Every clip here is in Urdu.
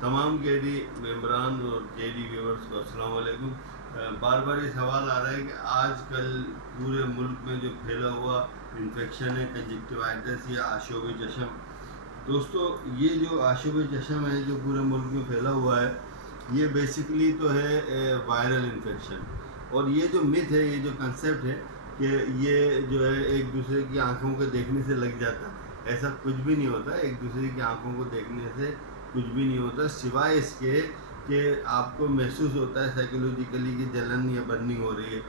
تمام کے ڈی ممبران اور کے ڈی ویورز کو السلام علیکم۔ بار بار یہ سوال آ رہا ہے کہ آج کل پورے ملک میں جو پھیلا ہوا انفیکشن ہے کنجکٹیوائٹس یا آشوب چشم، دوستو یہ جو آشوب چشم ہے جو پورے ملک میں پھیلا ہوا ہے، یہ بیسیکلی تو ہے وائرل انفیکشن، اور یہ جو متھ ہے، یہ جو کنسیپٹ ہے کہ یہ جو ہے ایک دوسرے کی آنکھوں کو دیکھنے سے لگ جاتا، ایسا کچھ بھی نہیں ہوتا۔ ایک دوسرے کی آنکھوں کو دیکھنے سے کچھ بھی نہیں ہوتا، سوائے اس کے کہ آپ کو محسوس ہوتا ہے سائیکولوجیکلی کہ جلن یا برننگ ہو رہی ہے۔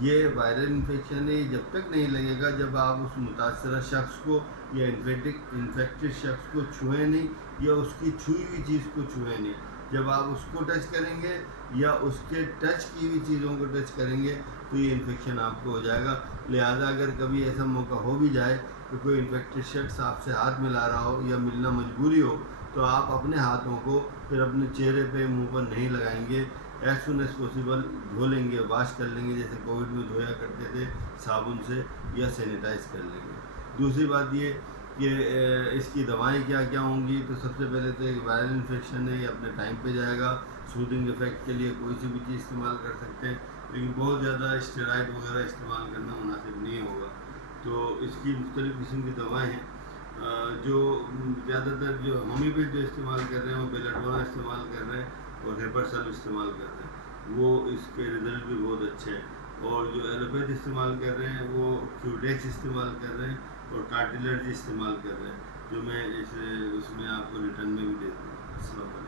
یہ وائرل انفیکشن ہے، یہ جب تک نہیں لگے گا جب آپ اس متاثرہ شخص کو یا انفیکٹڈ شخص کو چھوئیں نہیں، یا اس کی چھوئی ہوئی چیز کو چھوئیں نہیں۔ جب آپ اس کو ٹچ کریں گے یا اس کے ٹچ کی ہوئی چیزوں کو ٹچ کریں گے تو یہ انفیکشن آپ کو ہو جائے گا۔ لہٰذا اگر کبھی ایسا موقع ہو بھی جائے کہ کوئی انفیکٹڈ شخص آپ سے ہاتھ ملا رہا ہو یا ملنا مجبوری ہو، تو آپ اپنے ہاتھوں کو پھر اپنے چہرے پہ، منہ پر نہیں لگائیں گے، ایز سون ایز پاسیبل دھو لیں گے، واش کر لیں گے، جیسے کووڈ میں دھویا کرتے تھے صابن سے، یا سینیٹائز کر لیں گے۔ دوسری بات یہ کہ اس کی دوائیں کیا کیا ہوں گی، تو سب سے پہلے تو ایک وائرل انفیکشن ہے، یہ اپنے ٹائم پہ جائے گا۔ سودنگ افیکٹ کے لیے کوئی سی بھی چیز استعمال کر سکتے ہیں، لیکن بہت زیادہ اسٹیرائڈ وغیرہ استعمال کرنا مناسب نہیں ہوگا۔ تو اس کی مختلف قسم کی دوائیں ہیں، جو زیادہ تر جو ہومیوپیتھ جو استعمال کر رہے ہیں وہ بیلاڈونا استعمال کر رہے ہیں اور ہیپرسل استعمال کر رہے ہیں، وہ اس کے رزلٹ بھی بہت اچھے ہیں۔ اور جو ایلوپیتھ استعمال کر رہے ہیں وہ کیوڈیکس استعمال کر رہے ہیں اور کارٹیلرجی استعمال کر رہے ہیں، جو میں اس میں آپ کو ریٹرن میں بھی دیتا ہوں۔ السلام علیکم۔